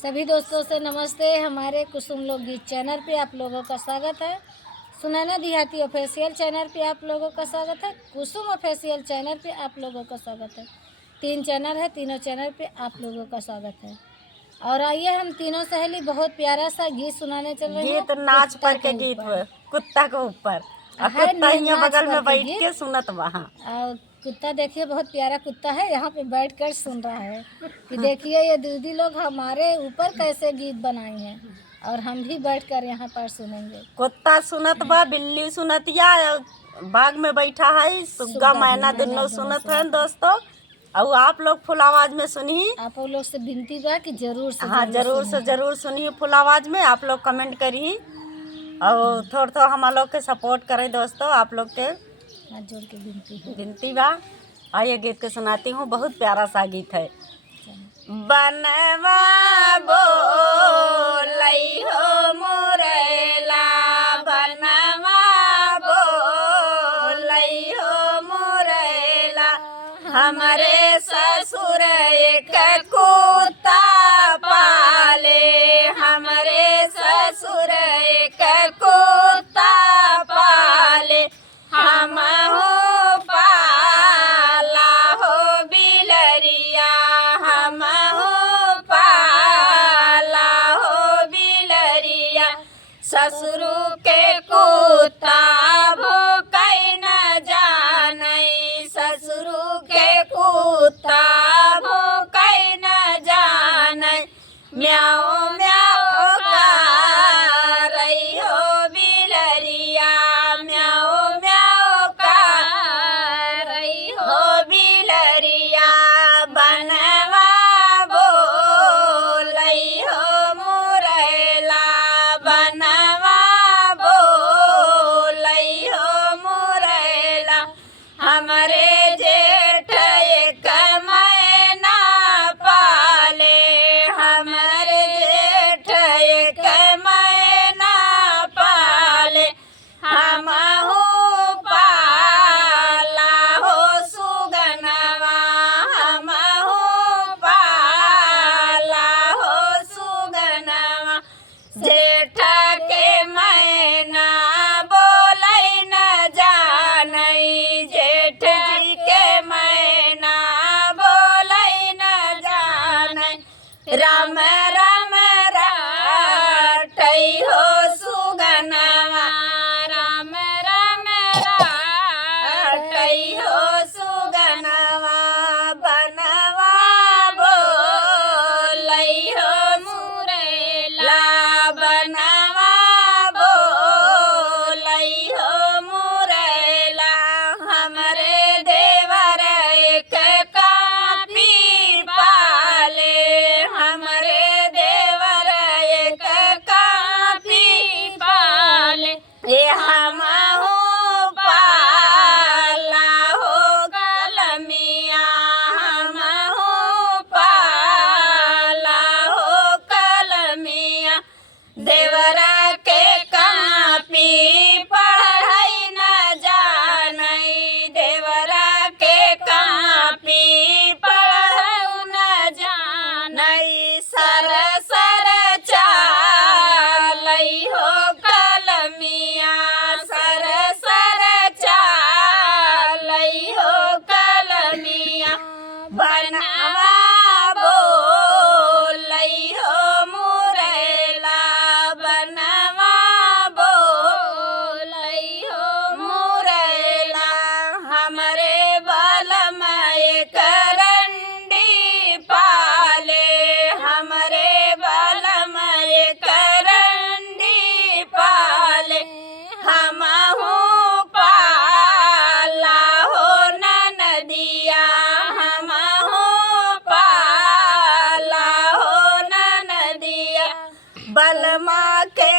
सभी दोस्तों से नमस्ते। हमारे कुसुम लोकगीत चैनल पे आप लोगों का स्वागत है। सुनैना देहाती ऑफिशियल चैनल पे आप लोगों का स्वागत है। कुसुम ऑफिशियल चैनल पे आप लोगों का स्वागत है। 3 चैनल है, तीनों चैनल पे आप लोगों का स्वागत है। और आइए हम तीनों सहेली बहुत प्यारा सा गीत सुनाने चल रहे हैं। गीत नाच पर के गीत कुत्ता के ऊपर कुत्ता यहाँ बगल में बैठ के सुनत वहाँ। और कुत्ता देखिए बहुत प्यारा कुत्ता है, यहाँ पे बैठ कर सुन रहा है कि देखिए ये दीदी लोग हमारे ऊपर कैसे गीत बनाए हैं और हम भी बैठ कर यहाँ पर सुनेंगे। कुत्ता सुनत बा, बिल्ली सुनत या बाग में बैठा है, सुग्गा मैना दोनों सुनत है दोस्तों। और आप लोग फुल आवाज में सुनिए। आप लोग से विनती बा कि जरूर से जरूर सुनिए फुल आवाज में। आप लोग कमेंट करिए और थोड़ा हम लोग के सपोर्ट करें दोस्तों। आप लोग के हाथ जोड़ के विनती बा। आइए गीत के सुनाती हूँ, बहुत प्यारा सा गीत है। बनवा बोलई हो मोरेला, बनवा बोलई हो मोरेला, हमारे ससुर एक कुत्ता पाले, हमारे ससुर एक कुत्ता पाले, हम हो पाला हो बिलरिया, हम हो पाला हो बिलरिया, ससुरु के कुत्ता भोकै न जानई, ससुरु के कुत्ता भोकै न जानई, म्याओ म्याओ करई हो बिलरिया, म्याओ म्याओ करई हो बिलरिया, बनवा बोलई हो मोरेला, बनवा बोलई हो मोरेला, हमारे जेठ एक मैना पाले, हमारे जेठ एक मैना पाले, हम हो पाला हो सुगनवा, हम हो पाला हो सुगनवा, जेठ के मैना बोलई न जानई, जेठ जी के मैना बोलई न जानई, राम राम रटई हो सुगनवा, राम राम रटई हो सुगनवा, बनवा बोलई हो मोरेला, बनवा बोलई हो मोरेला, हमरे देवर एक कापी पाले, हमरे देवर एक कापी पाले, ये हम हो पाला हो कलमिया, हम हो पाला हो कलमिया, देवरा के कापी पढ़ाई न जानई, देवरा के कापी पढ़ाई न जानई, सर सर चालई हो कलमिया, सर सर चालई हो कलमिया, बनवा बोलई हो मोरेला, बनवा बोलई हो मोरेला, हमरे बलम एक रंडी पाले, हमरे बलम एक रंडी पाले, हम हो पाला हो ननदिया, हम हो पाला हो ननदिया, बलमा के